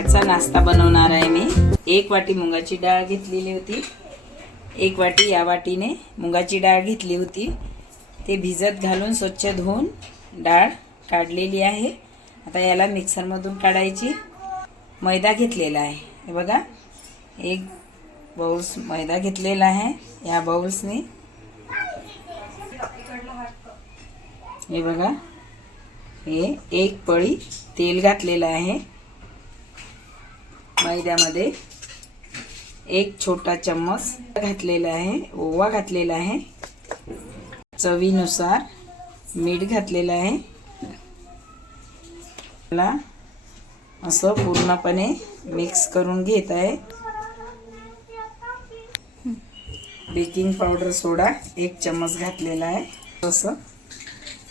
ह्याचा नाश्ता बनवणार आहे मी. एक वाटी मुगाची डाळ घेतलेली होती. एक वाटी या वाटीने मुंगाची डाळ घेतली होती. ते भिजत घालून स्वच्छ धुवून डाळ काढलेली आहे. आता याला मिक्सरमधून काढायची. मैदा घेतलेला आहे. हे बघा. एक बाउल्स मैदा घेतलेला आहे. या बाउल्सने हे बघा. हे एक पळी तेल घातलेलं आहे. मैद्यामध्ये एक छोटा चम्मच घातलेला आहे ओवा घातलेला आहे. चवीनुसार मीठ घातलेलं आहे. मला असं पूर्णपणे मिक्स करून घेत आहे. बेकिंग पावडर सोडा एक चम्मच घातलेला आहे. असं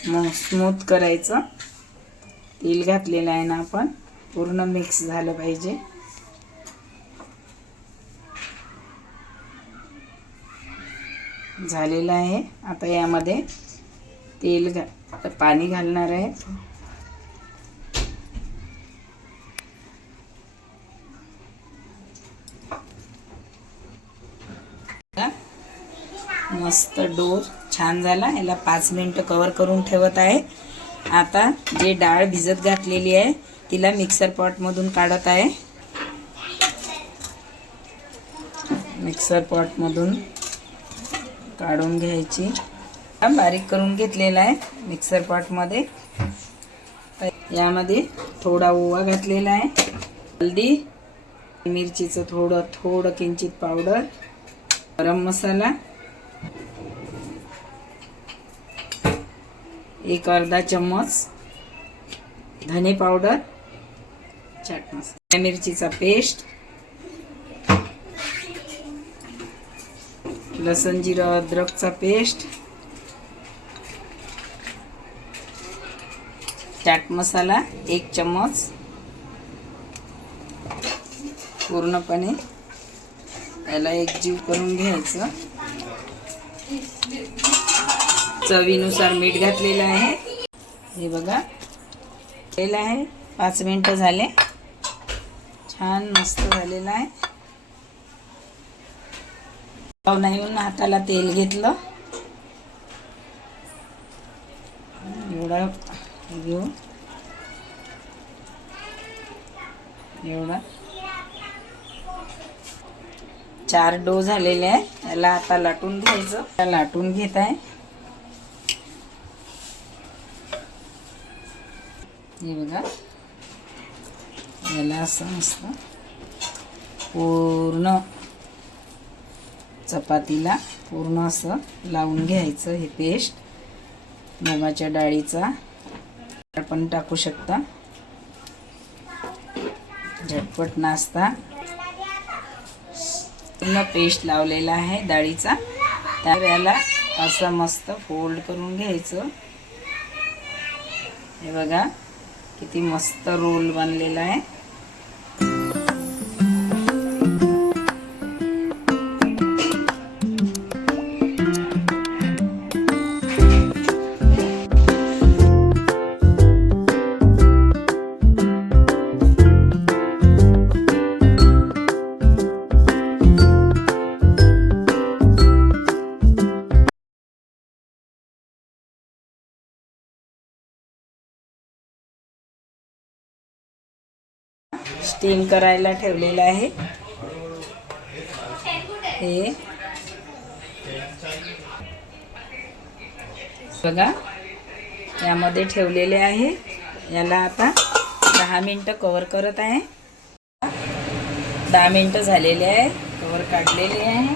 मग स्मूथ करायचं. तेल घातलेलं आहे ना आपण पूर्ण मिक्स झालं पाहिजे. झालेलं आहे. आता यामध्ये तेल घा आता पाणी घालणार आहे. मस्त डोर छान झाला. याला पाच मिनटं कवर करून ठेवत आहे. आता जे डाळ भिजत घातलेली आहे तिला मिक्सर पॉटमधून काढत आहे. मिक्सर पॉटमधून काढून घ्यायची. हा बारीक करून घेतलेला आहे मिक्सर पॉटमध्ये. यामध्ये थोडा ओवा घातलेला आहे. हल्दी मिरचीचं थोडं थोडं किंचित पावडर गरम मसाला. एक अर्धा चम्मच धने पावडर चाट मसाला. मिरचीचा पेस्ट. लसण जिरं अद्रकचा पेस्ट. चाट मसाला एक चम्मच. पूर्णपणे याला एक जीव करून घ्यायचं. चवीनुसार मीठ घातलेलं आहे. हे बघा. केलं आहे. पाच मिनटं झाले. छान मस्त झालेलं आहे. नाही येऊन हाताला तेल घेतलं. एवढा घेऊ. एवढा. चार डो झालेले आहे याला आता लाटून घ्यायचं. लाटून घेत आहे. हे बघा. याला असं मस्त. पूर्ण चपातीला पूर्ण असं लावून घ्यायचं हे पेस्ट मुगाच्या डाळीचा आपण टाकू शकता. झटपट नाश्ता. पूर्ण पेस्ट लावलेला आहे डाळीचा. त्या याला असं मस्त फोल्ड करून घ्यायचं. हे बघा किती मस्त रोल बनलेला आहे. स्टीम करायला ठेवलेलं आहे. हे. बघा यामध्ये ठेवलेले आहे. याला आता दहा मिनटं कवर करत आहे. दहा मिनटं झालेले आहे. कवर काढलेले आहे.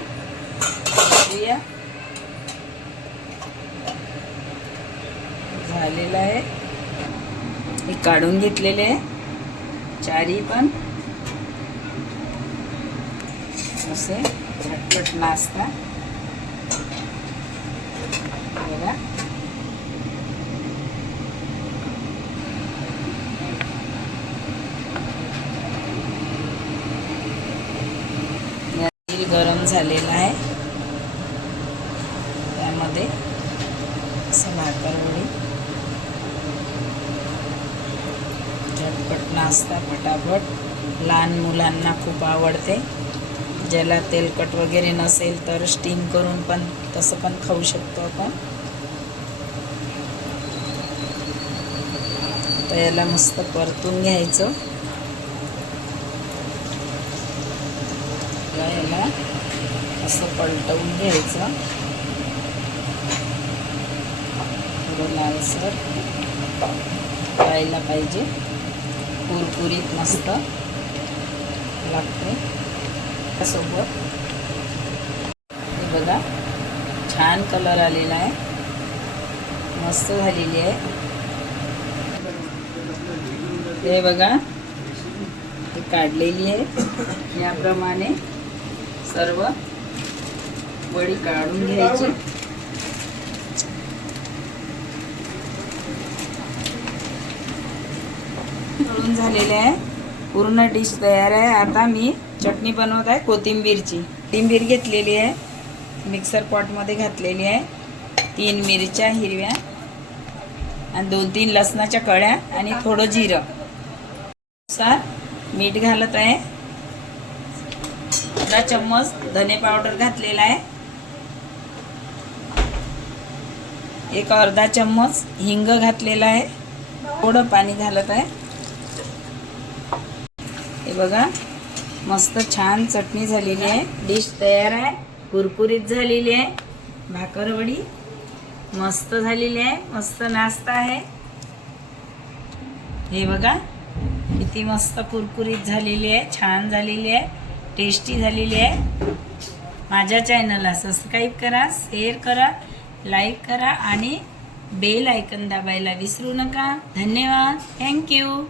झालेलं आहे. हे काढून घेतलेले आहे. चारी पण. असे झटपट नाश्ता. बघा. तेल गरम झालेला आहे. त्यामध्ये असं भाकरवडी झटपट नाश्ता फटाफट लहान मुलांना खूप आवडते. ज्याला तेलकट वगैरे नसेल तर स्टीम करून पण तसं पण खाऊ शकतो आपण. तर याला मस्त परतून घ्यायचं. याला असं पलटवून घ्यायचं. थोडं लालसर खायला पाहिजे. कुरकुरीत मस्त लागते. त्यासोबत हे बघा छान कलर आलेला आहे. मस्त झालेली आहे. हे बघा हे काढलेली आहे. याप्रमाणे सर्व वडी काढून घ्यायची. तळून झालेले आहे. पूर्ण डिश तयार आहे. आता मी चटणी बनवत आहे कोथिंबीरची. कोथिंबीर घेतलेली आहे. मिक्सर पॉटमध्ये घातलेली आहे. तीन मिरच्या हिरव्या आणि दोन तीन लसणाच्या कळ्या आणि थोडं जिरं. नुसार मीठ घालत आहे. अर्धा चम्मच धने पावडर घातलेला आहे. एक अर्धा चम्मच हिंग घातलेला आहे. थोडं पाणी घालत आहे. हे बघा. मस्त छान चटणी झालेली आहे. डिश तयार आहे. कुरकुरीत झालेली आहे. भाकरवडी मस्त झालेली आहे. मस्त नाश्ता आहे. हे बघा. किती मस्त कुरकुरीत झालेली आहे. छान झालेली आहे. टेस्टी झालेली आहे. माझ्या चॅनलला सबस्क्राईब करा शेअर करा लाईक करा आणि बेल आयकन दाबायला विसरू नका. धन्यवाद. थँक्यू